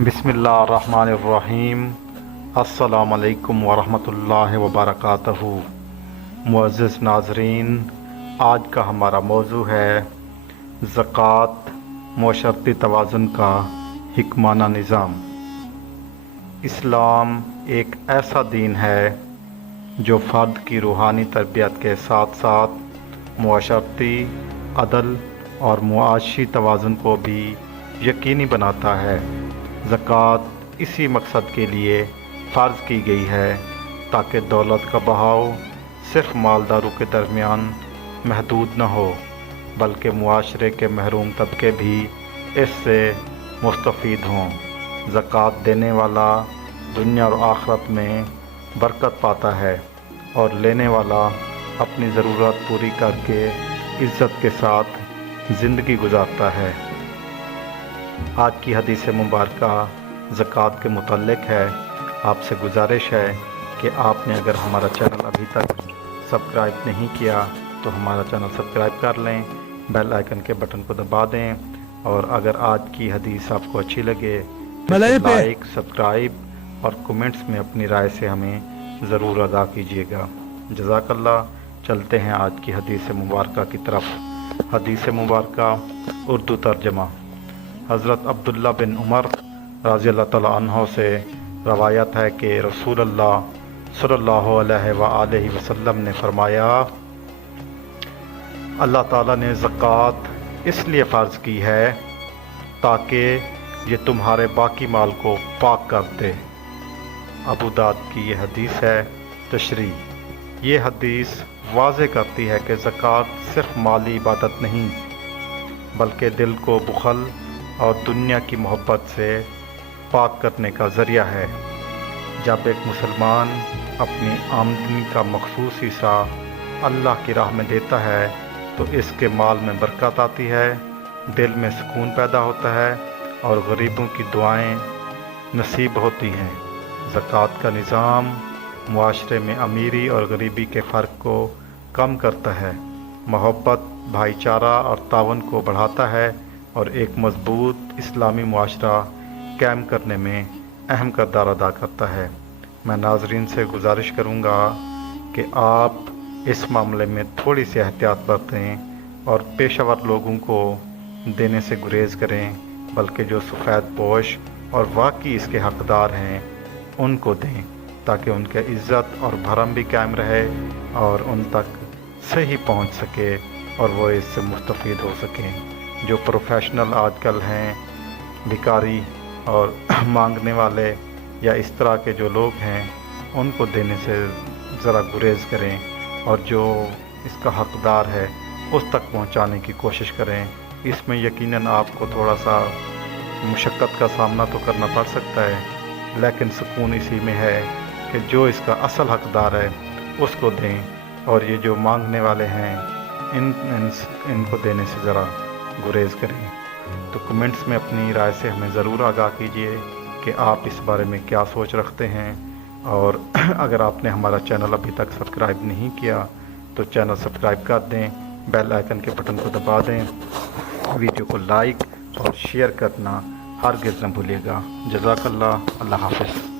बिस्मिल्लाहिर्रहमानिर्रहीम। अस्सलाम वालेकुम वरहमतुल्लाहि वबरकातुहू। मुअज़्ज़िज़ नाज़रीन, आज का हमारा मौजू है ज़कात मुअशरती तवाज़ुन का हिकमाना निज़ाम। इस्लाम एक ऐसा दीन है जो फ़र्द की रूहानी तरबियत के साथ साथ मुअशरती अदल और मुआशी तवाज़ुन को भी यकीनी बनाता है। ज़कात इसी मकसद के लिए फ़र्ज़ की गई है ताकि दौलत का बहाव सिर्फ़ मालदारों के दरमियान महदूद न हो, बल्कि मुआशरे के महरूम तबके भी इससे मुस्तफ़ीद हों। ज़कात देने वाला दुनिया और आखिरत में बरकत पाता है और लेने वाला अपनी ज़रूरत पूरी करके इज़्ज़त के साथ ज़िंदगी गुजारता है। आज की हदीस मुबारका ज़कात के मुतल्लिक़ है। आपसे गुजारिश है कि आपने अगर हमारा चैनल अभी तक सब्सक्राइब नहीं किया तो हमारा चैनल सब्सक्राइब कर लें, बेल आइकन के बटन को दबा दें और अगर आज की हदीस आपको अच्छी लगे तो लाइक, सब्सक्राइब और कमेंट्स में अपनी राय से हमें ज़रूर अदा कीजिएगा। जज़ाकल्लाह। चलते हैं आज की हदीस मुबारका की तरफ। हदीस मुबारका उर्दू तर्जमा। हज़रत अब्दुल्ला बिन उमर रज़ियल्लाहु तआला अन्हो से रवायत है कि रसूलुल्लाह सल्लल्लाहु अलैहि वसल्लम ने फरमाया, अल्लाह ताला ने ज़कात इसलिए फ़र्ज़ की है ताकि ये तुम्हारे बाकी माल को पाक कर दे। अबू दाऊद की ये हदीस है। तशरीह। ये हदीस वाज़े करती है कि ज़कात सिर्फ़ माली इबादत नहीं बल्कि दिल को बुखल और दुनिया की मोहब्बत से पाक करने का ज़रिया है। जब एक मुसलमान अपनी आमदनी का मखसूस हिस्सा अल्लाह की राह में देता है तो इसके माल में बरकत आती है, दिल में सुकून पैदा होता है और गरीबों की दुआएं नसीब होती हैं। ज़कात का निज़ाम मुआशरे में अमीरी और गरीबी के फ़र्क को कम करता है, मोहब्बत, भाईचारा और तावन को बढ़ाता है और एक मजबूत इस्लामी मुआशरा कायम करने में अहम किरदार अदा करता है। मैं नाज़रीन से गुजारिश करूँगा कि आप इस मामले में थोड़ी सी एहतियात बरतें और पेशेवर लोगों को देने से गुरेज़ करें, बल्कि जो सफ़ेद पोश और वाकई इसके हक़दार हैं उनको दें ताकि उनके इज़्ज़त और भरम भी कायम रहे और उन तक सही पहुँच सके और वो इससे मुस्तफ़ीद हो सकें। जो प्रोफेशनल आजकल हैं, भिखारी और मांगने वाले या इस तरह के जो लोग हैं उनको देने से ज़रा गुरेज़ करें और जो इसका हक़दार है उस तक पहुंचाने की कोशिश करें। इसमें यकीनन आपको थोड़ा सा मुशक्क़त का सामना तो करना पड़ सकता है, लेकिन सुकून इसी में है कि जो इसका असल हक़दार है उसको दें और ये जो मांगने वाले हैं इनको देने से ज़रा गुरेज़ करें। तो कमेंट्स में अपनी राय से हमें ज़रूर आगाह कीजिए कि आप इस बारे में क्या सोच रखते हैं और अगर आपने हमारा चैनल अभी तक सब्सक्राइब नहीं किया तो चैनल सब्सक्राइब कर दें, बेल आइकन के बटन को दबा दें, वीडियो को लाइक और शेयर करना हरगिज़ न भूलिएगा। जज़ाकल्लाह। अल्लाह हाफ़िज़।